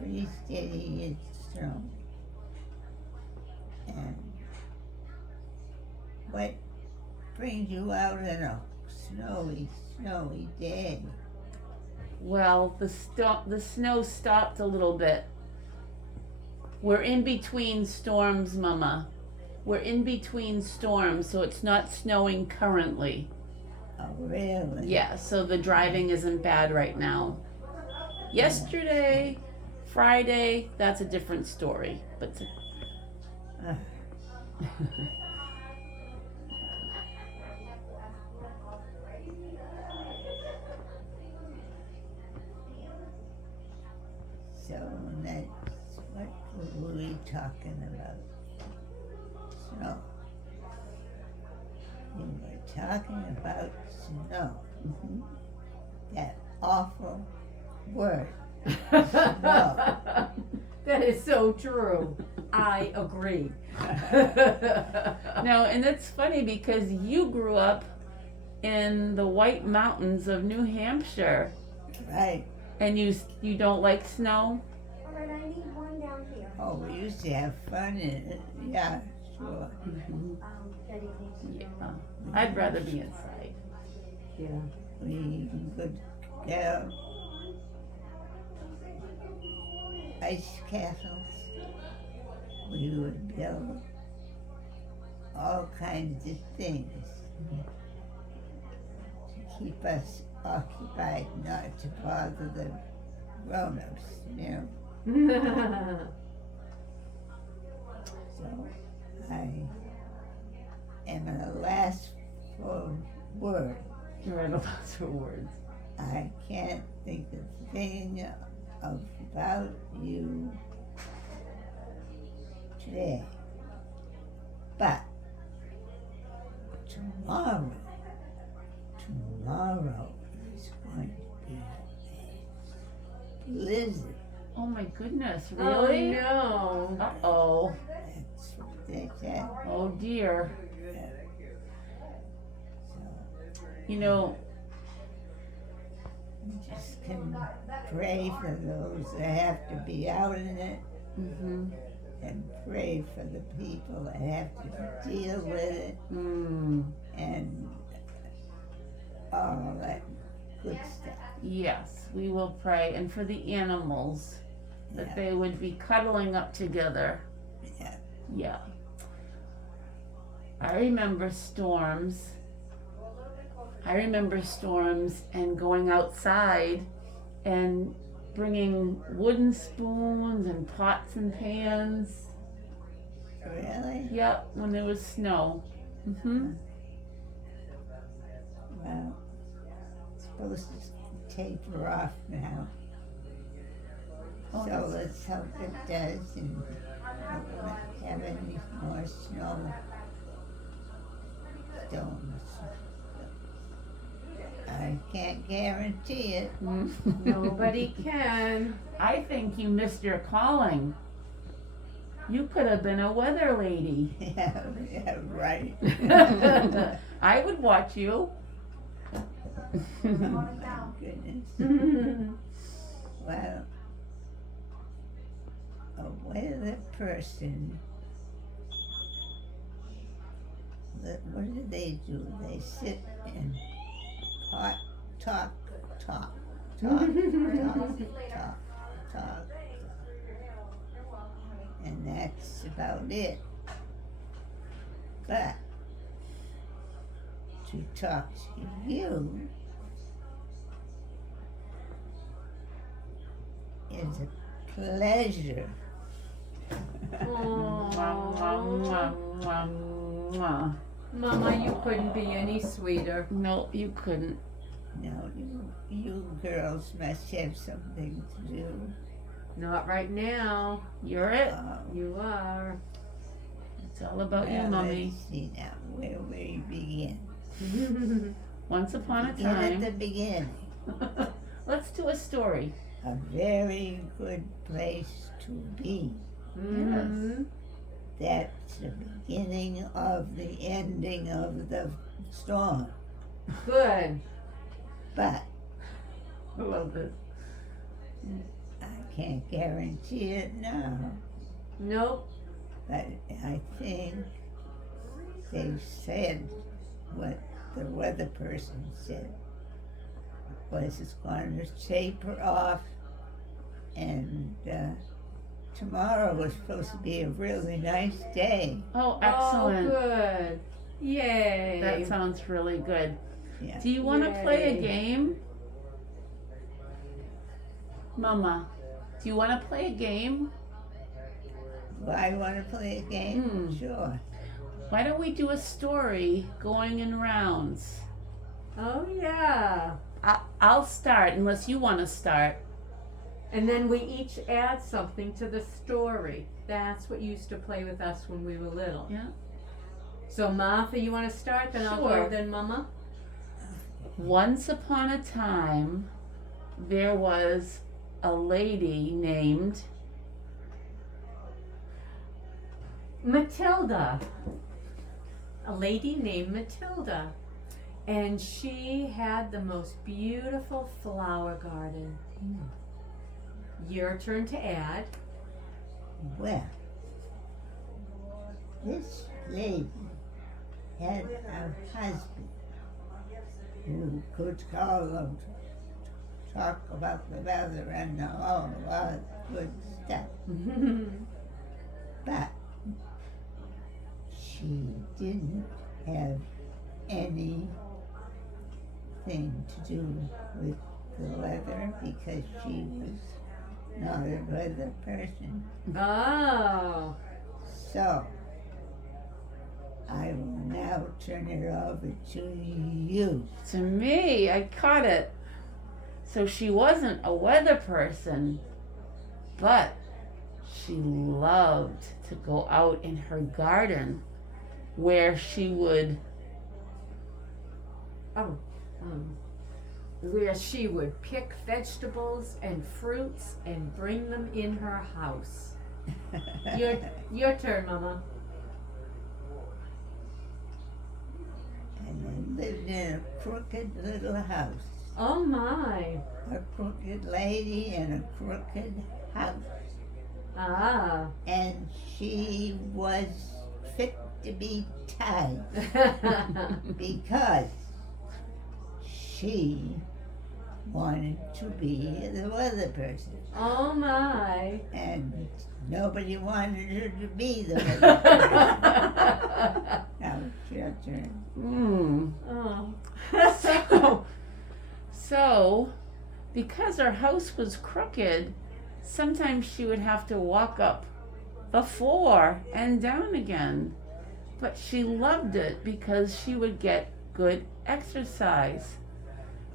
pretty steady snow. And what brings you out on a snowy day? Well, the snow stopped a little bit. We're in between storms, Mama. We're in between storms, so it's not snowing currently. Oh, really? Yeah, so the driving isn't bad right now. Yesterday, Friday, that's a different story. But Uh, so that's what were we talking about? Snow. You were talking about snow. Mhm. That awful word. That is so true. I agree. No, and it's funny because you grew up in the White Mountains of New Hampshire, Right. and you don't like snow. Alright, I need one down here. Oh, we used to have fun in it. Yeah, sure. Betty needs to Yeah, know. I'd rather be inside. Yeah. We could go ice castles. We would build all kinds of things to keep us occupied, not to bother the grown-ups, you know. So I am at a loss for words. You're at a loss for words. I can't think a thing about you today. But tomorrow is going to be a blizzard. Oh my goodness, Oh really? no. Uh-oh. That's what they said. Oh dear. So You know, we just can pray for those that have to be out in it, mhm. and pray for the people that have to deal with it, and all that good stuff. Yes, we will pray. And for the animals, that Yeah. they would be cuddling up together. Yeah. Yeah. I remember storms. And going outside and bringing wooden spoons and pots and pans. Really? Yep, when there was snow. Mhm. Well, it's supposed to taper off now. Oh, So that's- let's hope it does, and we won't have any more snow storms. I can't guarantee it. Nobody can. I think you missed your calling. You could have been a weather lady. Yeah, right. I would watch you. My goodness. Well, a weather person, what do? They sit and talk. And that's about it. But to talk to you is a pleasure. Mwah, mwah, mwah, mwah, mwah. Mama, you couldn't be any sweeter. Nope, you couldn't. No, you girls must have something to do. Not right now. You're it. You are. It's all about you, Well, Mommy. let's see now, where we begin. Once upon a Begin at the time. beginning. Let's do a story. A very good place to be. Mhm. That's the beginning of the ending of the storm. Good. But I love this. I can't guarantee it now, Nope. but I think they said what the weather person said was it's going to taper off, and tomorrow was supposed to be a really nice day. Oh, excellent. Oh, good. Yay. That sounds really good. Yeah. Do you want to play a Yay. game? Mama, do you want to play a game? Do I want to play a game? Mm. Sure. Why don't we do a story going in rounds? Oh, yeah. I'll start unless you want to start. And then we each add something to the story. That's what used to play with us when we were little. Yeah. So, Martha, you want to start? Then I'll Sure. go, then Mama. Once upon a time, there was a lady named Matilda. A lady named Matilda. And she had the most beautiful flower garden. Your turn to add. Well, this lady had a husband who could call him to talk about the weather and all that good stuff. But she didn't have anything to do with the weather because she was not a weather person. Oh. So, I will now turn it over to you. to me. I caught it. So she wasn't a weather person, but she loved to go out in her garden where she would Where she would pick vegetables and fruits and bring them in her house. Your turn, Mama. And they lived in a crooked little house. Oh my. A crooked lady in a crooked house. Ah. And she was fit to be tied because she wanted to be the weather person. Oh my. And nobody wanted her to be the weather person. Now it's your turn. Oh. so because her house was crooked, sometimes she would have to walk up the floor and down again. But she loved it because she would get good exercise.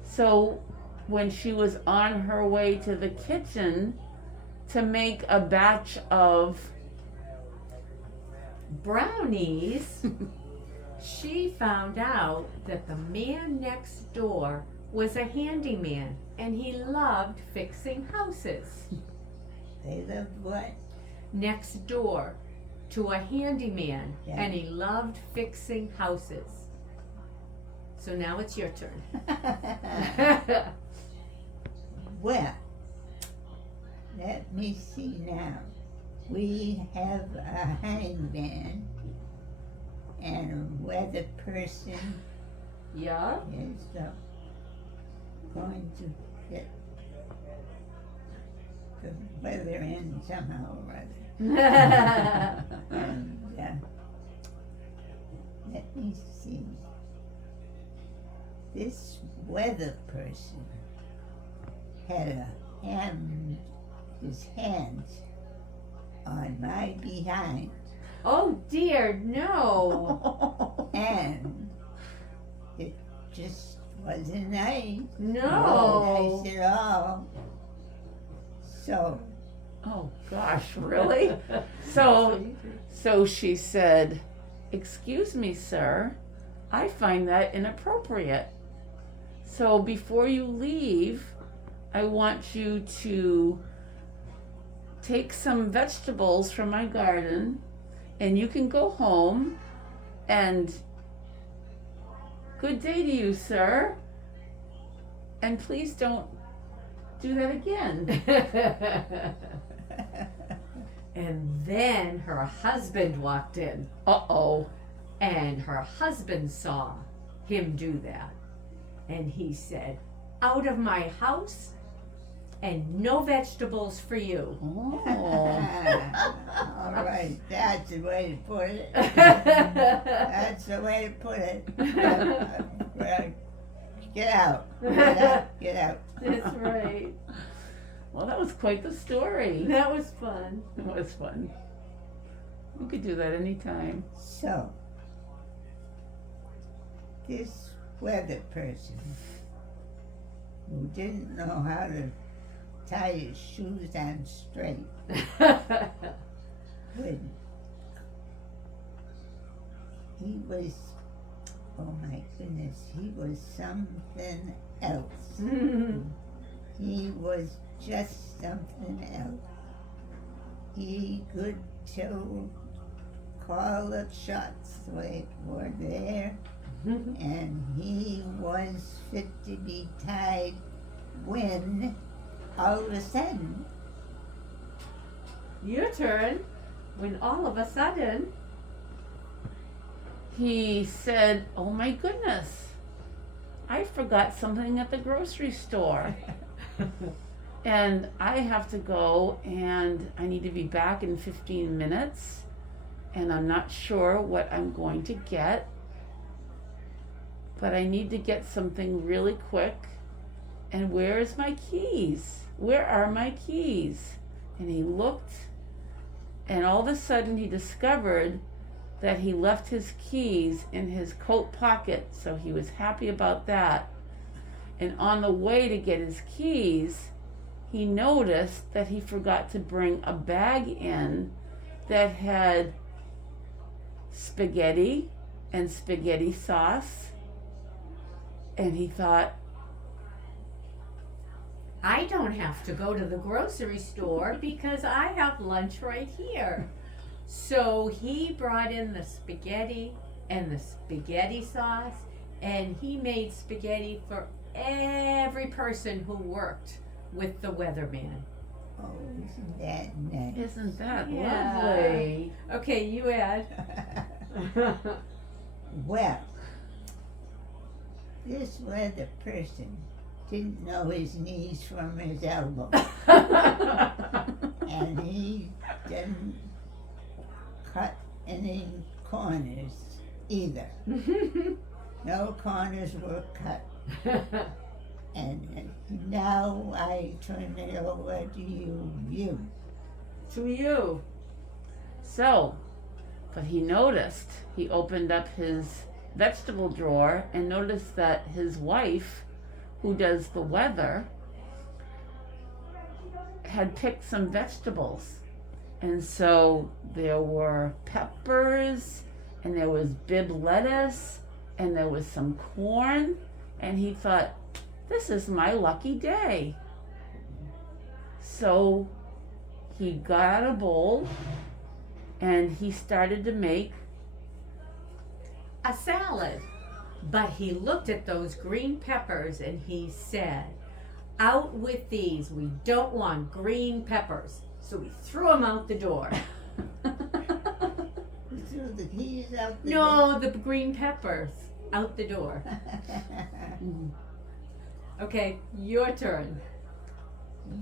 So when she was on her way to the kitchen to make a batch of Brownies, she found out that the man next door was a handyman and he loved fixing houses. They lived what? Next door to a handyman, Yeah. and he loved fixing houses. So now it's your turn. Well, let me see now. We have a hangman and a weather person Yeah? is going to get the weather in somehow or other. And let me see. This weather person had his hands on my behind, Oh dear, no. and it just wasn't nice. No. Wasn't nice at all. So oh gosh, really? So she said, "Excuse me, sir, I find that inappropriate. So before you leave, I want you to take some vegetables from my garden and you can go home, and good day to you, sir. And please don't do that again. And then her husband walked in, Uh-oh. and her husband saw him do that. And he said, "Out of my house, and no vegetables for you." Oh. All right, that's the way to put it. That's the way to put it. Well, get out. Get out. Get out. That's right. Well, that was quite the story. That was fun. It was fun. We could do that anytime. So, this weather person who didn't know how to tie his shoes on straight when he was, oh my goodness, he was something else. He was just something else. He could call the shots like were there, and he was fit to be tied when all of a sudden Your turn. When all of a sudden, He said, "Oh my goodness, I forgot something at the grocery store. And I have to go and I need to be back in 15 minutes. And I'm not sure what I'm going to get. But I need to get something really quick. And where's my keys? Where are my keys?" And he looked, and all of a sudden he discovered that he left his keys in his coat pocket. So he was happy about that. And on the way to get his keys, he noticed that he forgot to bring a bag in that had spaghetti and spaghetti sauce. And he thought, I don't have to go to the grocery store because I have lunch right here. So he brought in the spaghetti and the spaghetti sauce, and he made spaghetti for every person who worked with the weatherman. oh, isn't that nice? "Isn't that Yeah. lovely?" Okay, you add. Well, this weather person didn't know his knees from his elbow, and he didn't cut any corners either. No corners were cut. And now I turn it over to you. To you. So, but he noticed, he opened up his vegetable drawer and noticed that his wife, who does the weather, had picked some vegetables. And so there were peppers, and there was Bibb lettuce, and there was some corn, and he thought, this is my lucky day. So he got out a bowl, and he started to make A salad. But he looked at those green peppers and he said, "Out with these. We don't want green peppers." So he threw them out the door. You threw the keys out the No, the green peppers out the door. door. Okay, your turn.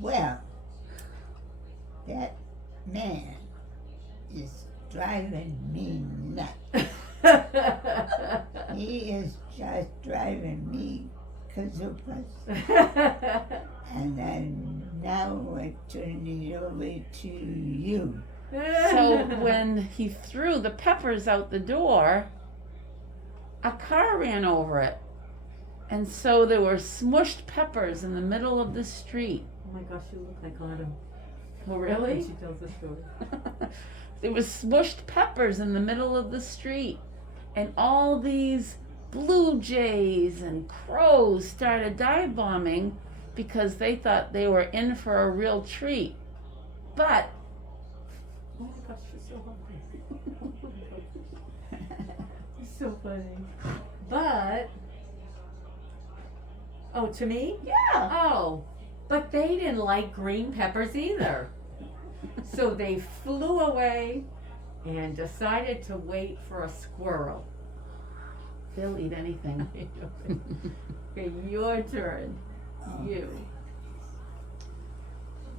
Well, that man is driving me nuts. He is just driving me kazookas. And now I turn it over to you. So when he threw the peppers out the door, a car ran over it. And so there were smushed peppers in the middle of the street. Oh my gosh, you look like Autumn. Oh, When really? she tells the story. There was smushed peppers in the middle of the street. And all these blue jays and crows started dive bombing because they thought they were in for a real treat. But Oh my gosh, she's so hungry. It's so funny. But, oh, to me? yeah, Oh, But they didn't like green peppers either. So they flew away and decided to wait for a squirrel. They'll eat anything. Okay, your turn. You.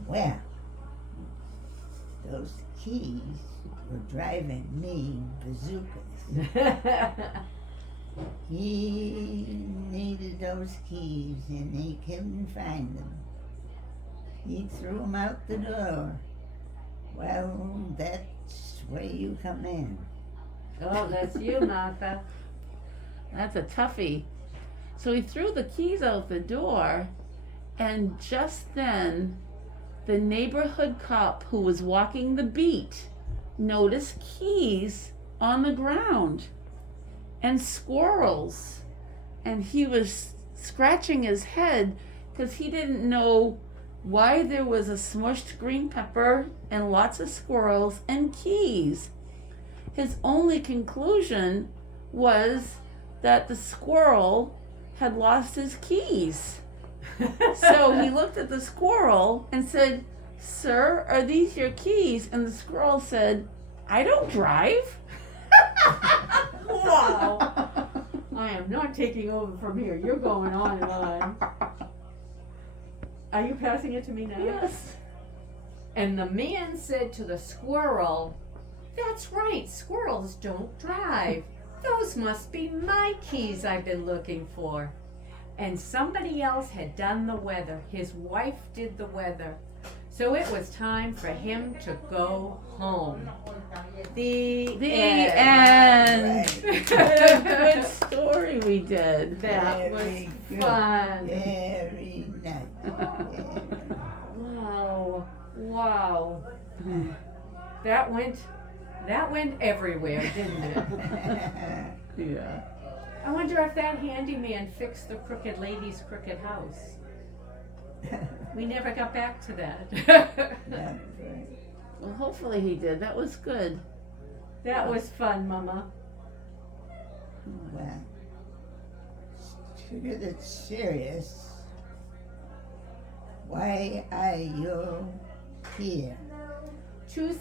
Well, those keys were driving me bazookas. He needed those keys and he couldn't find them. He threw them out the door. Well, that's where you come in. Oh, that's you, Martha. That's a toughie. So he threw the keys out the door, and just then, the neighborhood cop who was walking the beat noticed keys on the ground and squirrels. And he was scratching his head because he didn't know why there was a smushed green pepper and lots of squirrels and keys. His only conclusion was that the squirrel had lost his keys. So he looked at the squirrel and said, "Sir, are these your keys?" And the squirrel said, "I don't drive." Wow. I am not taking over from here. You're going on and on. Are you passing it to me now? Yes. And the man said to the squirrel, "That's right, squirrels don't drive. Those must be my keys I've been looking for." And somebody else had done the weather. His wife did the weather. So it was time for him to go home. The end. Right. Good story we did. That Very was good. fun. Very nice. Wow. Wow. That went everywhere, didn't it? Yeah. I wonder if that handyman fixed the crooked lady's crooked house. We never got back to that. That's right. Well, hopefully he did. That was good. That was fun, Mama. Well, to get it serious, why are you here? To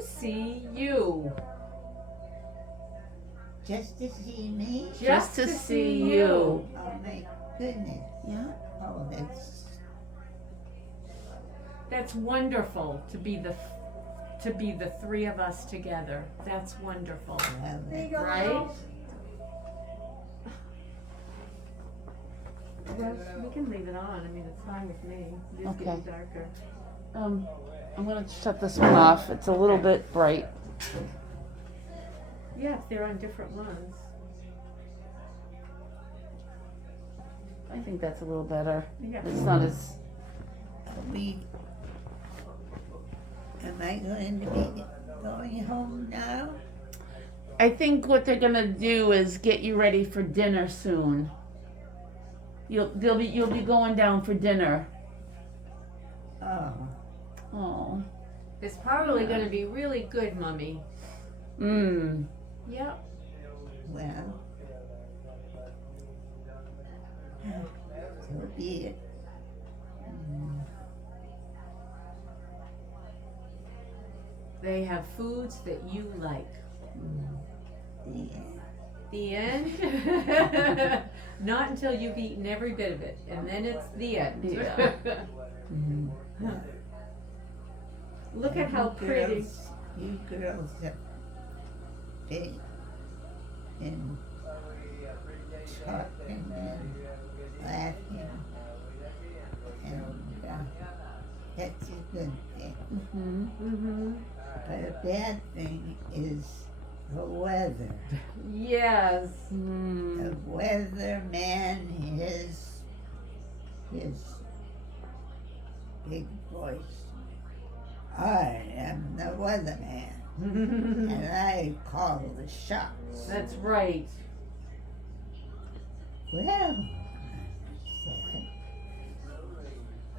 see you. Just to see me? Just to see you. Oh my goodness. Yeah. Oh, That's wonderful to be the three of us together. That's wonderful. well, There you go. Right? Well, we can leave it on. I mean, it's fine with me. It is Okay. getting darker. I'm gonna shut this one off. It's a little bit bright. Yeah, if they're on different ones. I think that's a little better. Yeah. It's not as. am I going to be going home now? I think what they're gonna do is get you ready for dinner soon. You'll be going down for dinner. Oh, Oh. It's probably going to be really good, Mummy. Yep. well. So be it. They have foods that you like. Yeah. The end? Not until you've eaten every bit of it, and then it's the end. Yeah. Look at how pretty. You girls have been and talking and laughing, and that's a good thing. Mm-hmm. But a bad thing is the weather. Yes. The weatherman is his big voice. I am the weatherman, and I call the shots. That's right. Well, I said,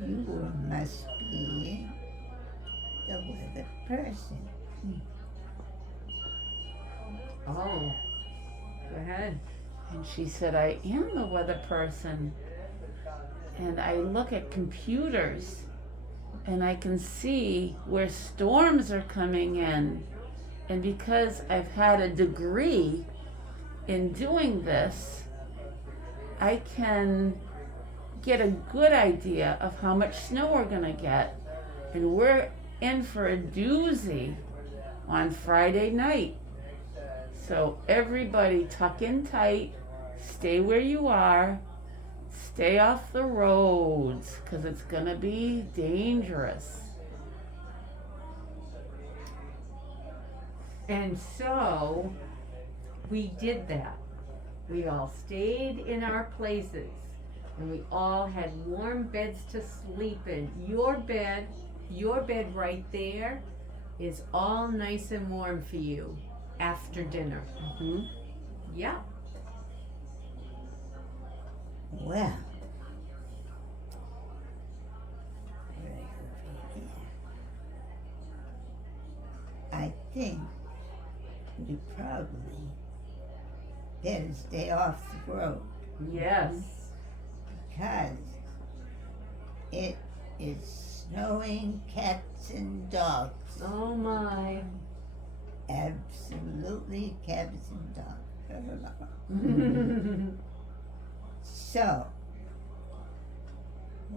you must be the weather person. Oh. Go ahead. And she said, "I am the weather person." and I look at computers and I can see where storms are coming in. And because I've had a degree in doing this, I can get a good idea of how much snow we're gonna get. And we're in for a doozy on Friday night. So everybody tuck in tight, stay where you are, stay off the roads, 'cause it's gonna be dangerous. And so we did that. We all stayed in our places and we all had warm beds to sleep in. Your bed right there is all nice and warm for you after dinner. Mhm. Yeah. Well, right over here. I think we probably better stay off the road Yes. because it is snowing cats and dogs. Oh my. Absolutely cats and dogs. So,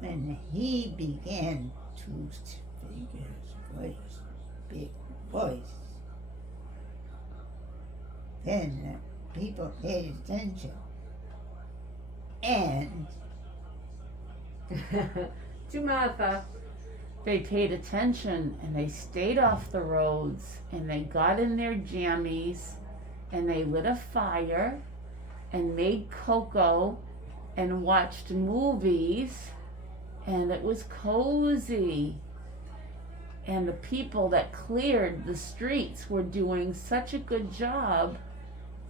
when he began to speak his voice, big voice, then people paid attention. And To Martha. They paid attention and they stayed off the roads and they got in their jammies and they lit a fire and made cocoa and watched movies, and it was cozy. And the people that cleared the streets were doing such a good job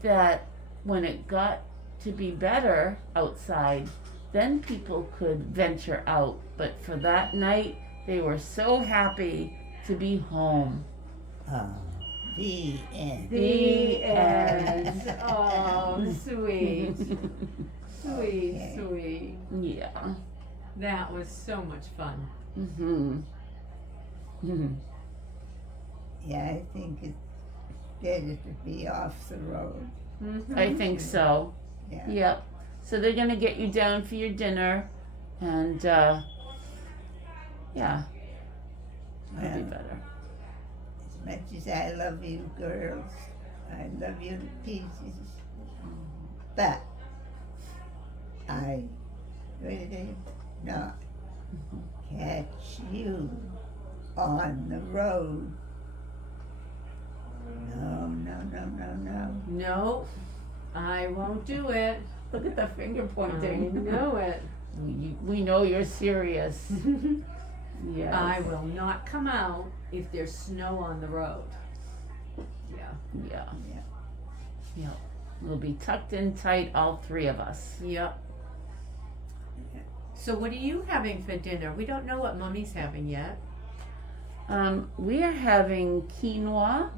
that when it got to be better outside, then people could venture out. But for that night, they were so happy to be home. the end. The end. end. Oh, sweet. Sweet, Okay. sweet. Yeah. That was so much fun. Mhm. Mhm. Yeah, I think it's better to be off the road. Mm-hmm. I think so. Yeah. Yep. So they're gonna get you down for your dinner, and yeah, it'll be Well, better. as much as I love you girls, I love you to pieces. But I really not catch you on the road. No, no, no, no, no. No, I won't do it. Look at the finger I pointing. know it. We know you're serious. Yes. I will not come out if there's snow on the road. Yeah. Yeah. Yeah. Yep. We'll be tucked in tight, all three of us. Yep. So what are you having for dinner? We don't know what Mummy's having yet. We are having quinoa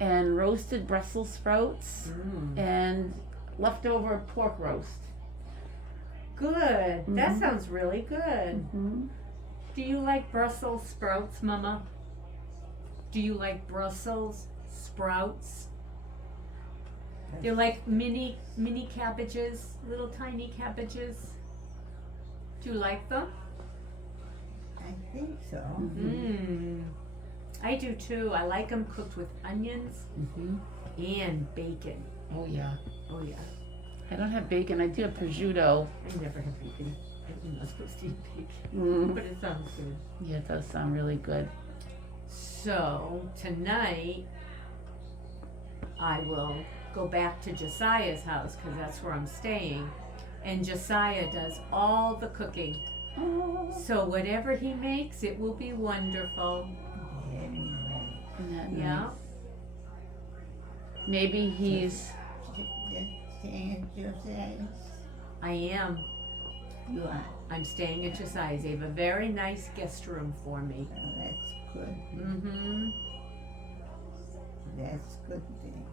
and roasted Brussels sprouts and leftover pork roast. Good. That Mhm. sounds really good. Mm-hmm. Do you like Brussels sprouts, Mama? Do you like Brussels sprouts? They're like mini cabbages, little tiny cabbages. Do you like them? I think so. Mmm. I do too. I like them cooked with onions Mm-hmm. and bacon. Oh yeah. Oh yeah. I don't have bacon. I do have prosciutto. I never have bacon. I'm not supposed to eat bacon, Mm. but it sounds good. Yeah, it does sound really good. So tonight, I will go back to Josiah's house because that's where I'm staying, and Josiah does all the cooking. Oh, So whatever he makes, it will be wonderful. Very nice. isn't that Yeah. nice? Maybe he's. Just saying, Josiah's. I am. You are. I'm staying at Josiah's. They have a very nice guest room for me. Well, that's good. Mm-hmm. That's good thing.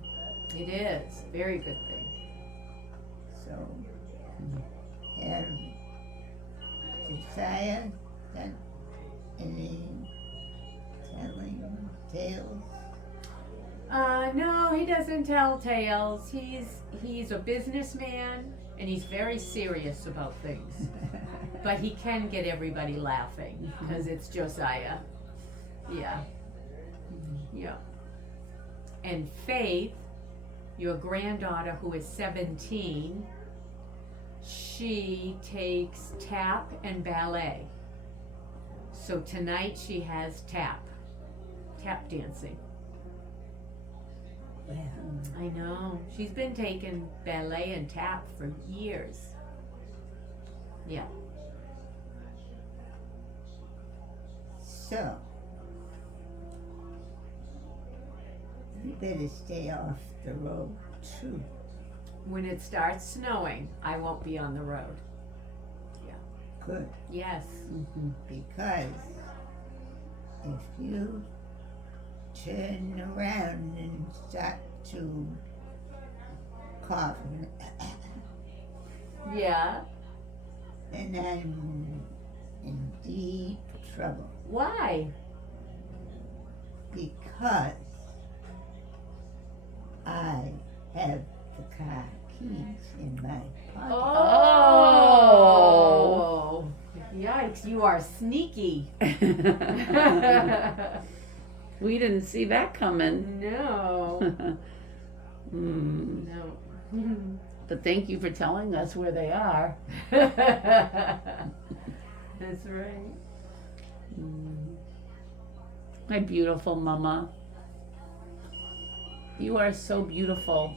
It is. Very good thing. So, have Josiah done any telling tales? No, he doesn't tell tales. He's a businessman and he's very serious about things. But he can get everybody laughing because it's Josiah. Yeah. Yeah. And Faith, your granddaughter who is 17, she takes tap and ballet. So tonight she has tap dancing. Well, I know. She's been taking ballet and tap for years. Yeah. so you better stay off the road too. When it starts snowing, I won't be on the road. Good, Yes. because if you turn around and start to cough, Yeah. then I'm in deep trouble. Why? Because I have the car keys in my pocket. Oh. Yikes, you are sneaky. We didn't see that coming. No. Mm. No. But thank you for telling us where they are. That's right. My beautiful mama. You are so beautiful.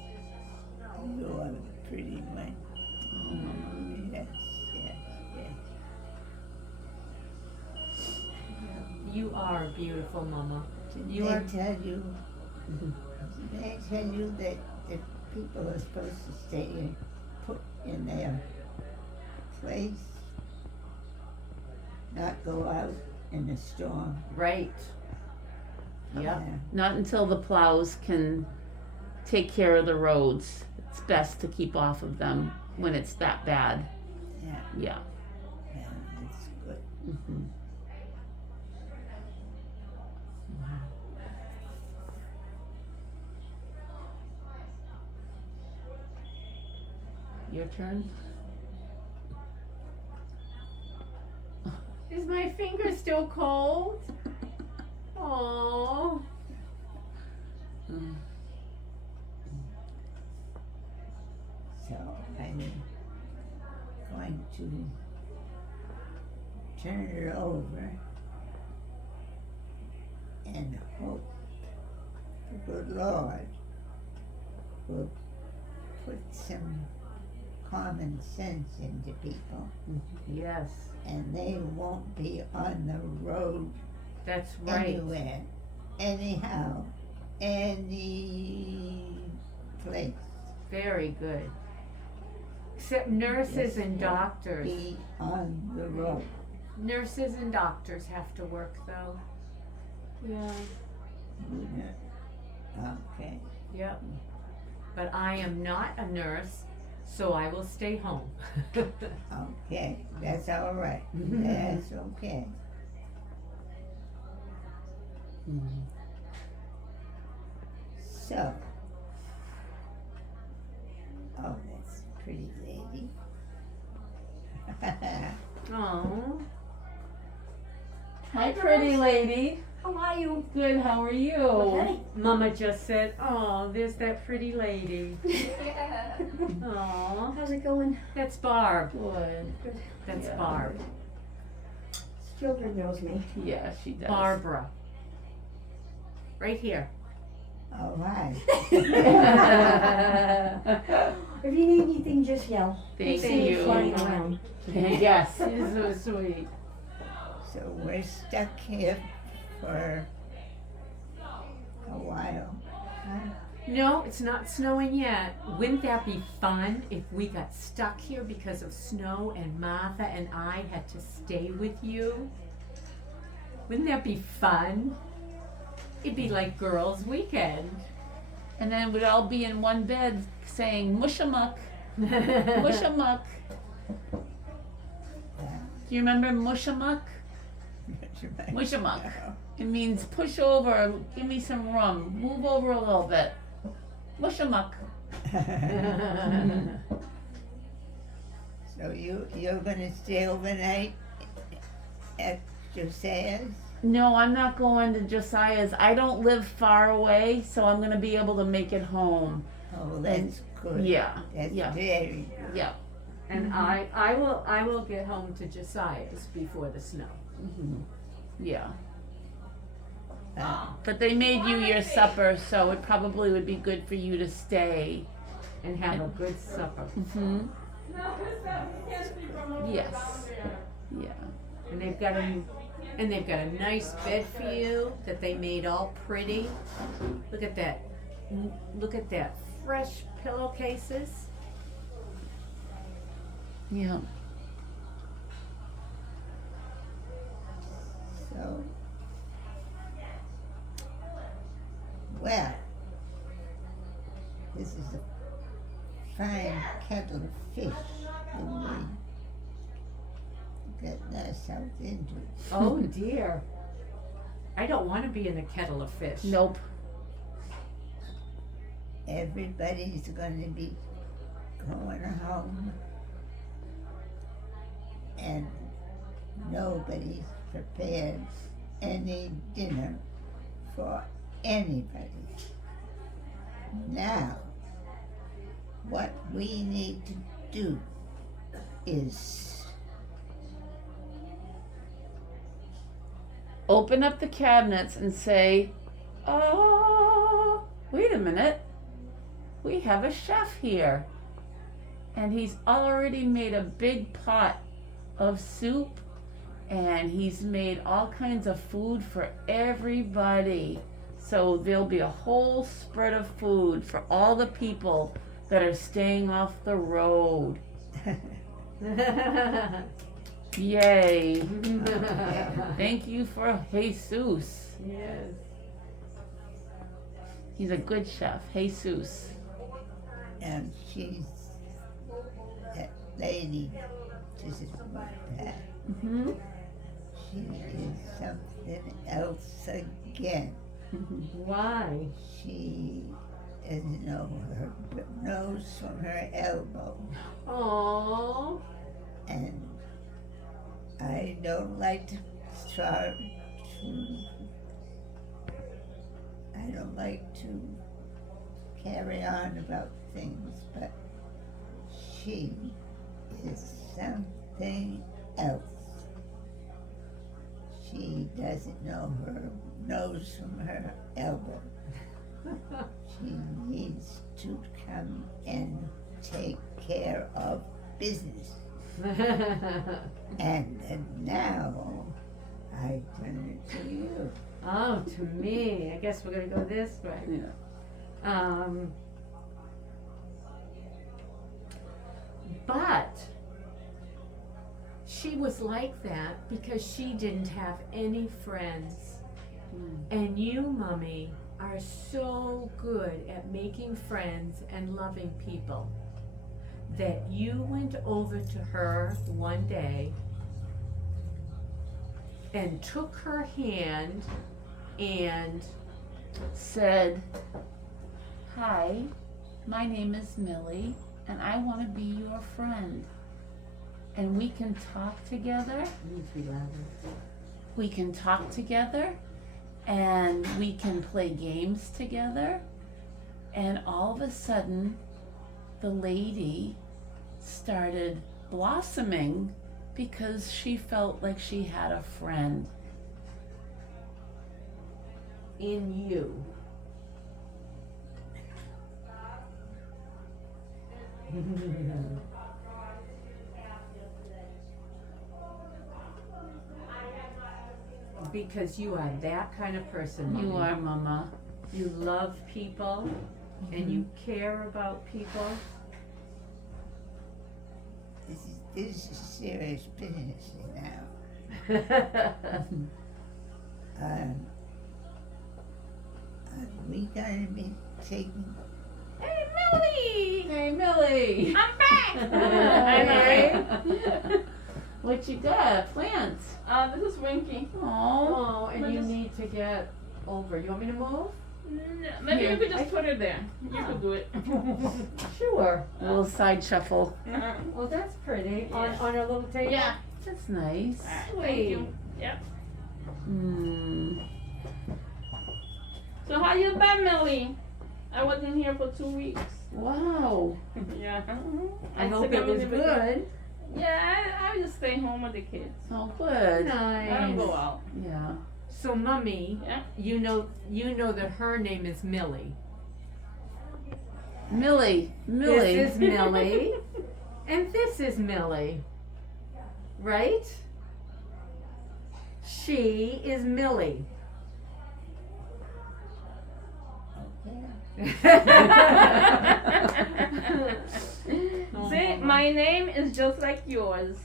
You are a pretty one. Yes, yes, yes. You are beautiful, Mama. Didn't You they are- tell you? Didn't they tell you that the people are supposed to stay put in their place, not go out in the storm? Right. Yep. Yeah. Not until the plows can take care of the roads. It's best to keep off of them when it's that bad. Yeah, Yeah. yeah, that's good. Mhm. Your turn. Is my finger still cold? Oh. Mm. So I'm going to turn it over and hope the good Lord will put some common sense into people Yes, and they won't be on the road that's right. anywhere, anyhow, any place. Very good. Except nurses Yes, and yeah. doctors. Be on the road. Nurses and doctors have to work though. Yeah. Okay. Yep. But I am not a nurse, so I will stay home. Okay, that's all right. That's okay. So, oh, that's a pretty lady. Oh. Hi, pretty lady. How are you? Good. How are you? Okay. Mama just said, "Oh, there's that pretty lady." Oh, How's it going? that's Barb. Good. That's Yeah. Barb. Children knows me. Yeah, she does. Barbara. Right here. Oh, hi. If you need anything, just yell. Thank See you. flying around. Yes. She's so sweet. So we're stuck here for a while. Huh? No, it's not snowing yet. Wouldn't that be fun if we got stuck here because of snow and Martha and I had to stay with you? Wouldn't that be fun? It'd be like girls' weekend. And then we'd all be in one bed saying mushamuck, mushamuck. Yeah. Do Do you remember mushamuck? Mushamuck. It means push over, give me some room, move over a little bit. Mushamuck. So you're gonna stay overnight at Josiah's? No, I'm not going to Josiah's. I don't live far away, so I'm gonna be able to make it home. Oh, that's good. Yeah, That's yeah. very good. yeah. And I will get home to Josiah's before the snow. Yeah. Uh, But they made you your supper, so it probably would be good for you to stay. And have a good supper. Mm-hmm. Yes. Yeah. And they've got a nice bed for you that they made all pretty. Look at that. Look at that. Fresh pillowcases. Yeah. So, well, this is a fine kettle of fish that we got ourselves into. Oh dear. I don't want to be in a kettle of fish. Nope. Everybody's gonna be going home, and nobody's prepared any dinner for anybody. Now, what we need to do is Open up the cabinets and say, oh, wait a minute. We have a chef here. And he's already made a big pot of soup, and he's made all kinds of food for everybody. So there'll be a whole spread of food for all the people that are staying off the road. Yay. Thank you for Jesus. Yes. He's a good chef, Jesus. and she's that lady, this is what that. Mm-hmm. She is something else again. Why? She doesn't know her nose from her elbow, Oh. and I don't like to start to. I don't like to carry on about things, but she is something else. She doesn't know her nose from her elbow. She needs to come and take care of business. And then now I turn it to you. Oh, to me. I guess we're gonna go this way. Yeah. But she was like that because she didn't have any friends. And you, Mummy, are so good at making friends and loving people that you went over to her one day and took her hand and Said, hi, my name is Millie, and I want to be your friend. And we can talk together. We can talk together, and we can play games together. And all of a sudden, the lady started blossoming because she felt like she had a friend. in you. Because you are that kind of person, Mommy. You are, Mama. You love people and you care about people. This is serious business now. Are we gonna be taking? Hey, Millie! Hey, Millie. I'm back! Hi, Mary. What you got? Plants? This is Winky. Oh. Oh, and But you just- need to get over. You want me to move? Maybe Here. you could just put it there. You could do it. Sure. A little side shuffle. Well, that's pretty. Yeah. On a little table? Yeah. That's nice. Thank you. Yep. Hmm. So how you been, Millie? I wasn't here for 2 weeks. Wow. Yeah. I hope it was good. Yeah, I just stay home with the kids. Oh, good. I don't go Nice. out. Yeah. So, Mummy, Yeah. you know that her name is Millie. Millie. This is Millie, and this is Millie, right? She is Millie. See, my name is just like yours.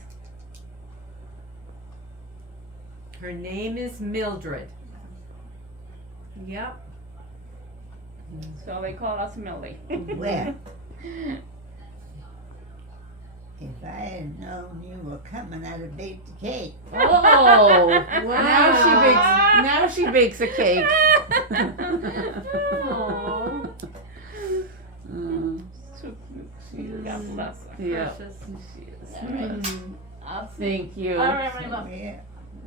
Her name is Mildred. Yep. So they call us Millie. Well, if I had known you were coming, I'd have baked the cake. Oh. Wow. Now she bakes a cake. Aw, Mm, So cute. God bless her. yeah. precious. She is. All right. Mm. I'll see. Thank you. All right, my love.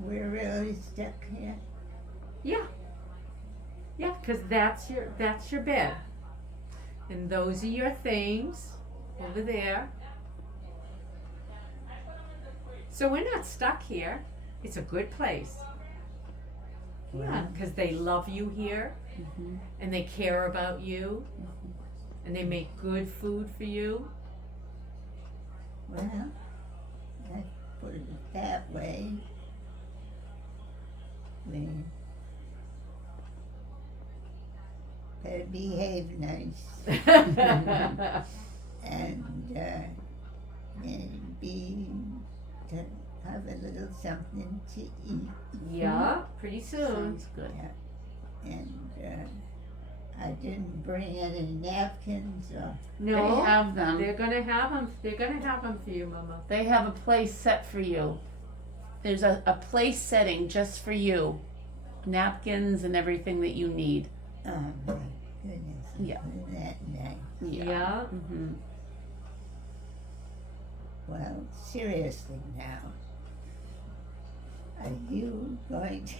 We're really stuck here. Yeah. Yeah, 'cause that's your bed. And those are your things over there. So we're not stuck here. It's a good place. Yeah, 'cause they love you here Mhm. and they care about you and they make good food for you. Well, I put it that way. We better behave nice and maybe to have a little something to eat. Yeah, pretty soon. Sounds good. And I didn't bring any napkins or They No, have them. they're gonna have them. They're gonna have them for you, Mama. They have a place set for you. There's a place setting just for you. Napkins and everything that you need. oh my goodness, Yeah. isn't that nice? Yeah. Hmm. Well, seriously now, are you going to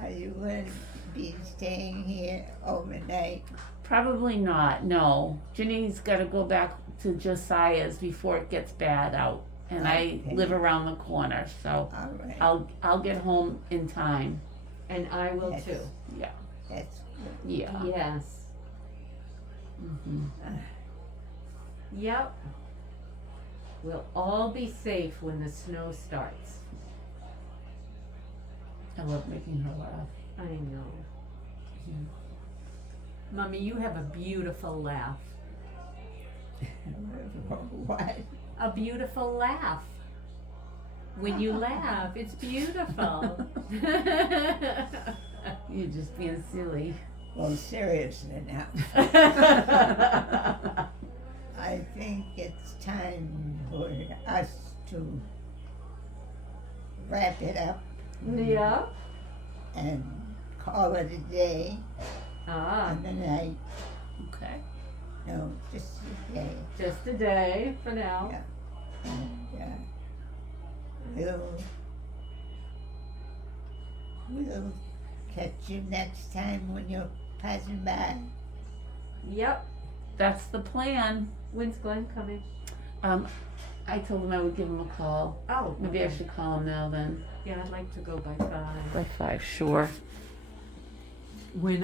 are you going to be staying here overnight? Probably not. No, Ginny's got to go back to Josiah's before it gets bad out, and I Okay. live around the corner, so All right, I'll get home in time. And I will Yes. too. that's good. Yeah. Yes. Hmm. Yep. We'll all be safe when the snow starts. I love making her laugh. I know. Mummy, you have a beautiful laugh. What? A beautiful laugh. When you laugh, it's beautiful. You're just being silly. Well, seriously now, I think it's time for us to wrap it up Yeah. and call it a day Ah, on the night. Okay. No, just a day. just a day for now. Yeah. And we'll catch you next time when you're passing by. Yep. That's the plan. When's Glenn coming? I told him I would give him a call. Oh, Maybe I okay. should call him now then. Yeah, I'd like to go by 5. By 5, sure. When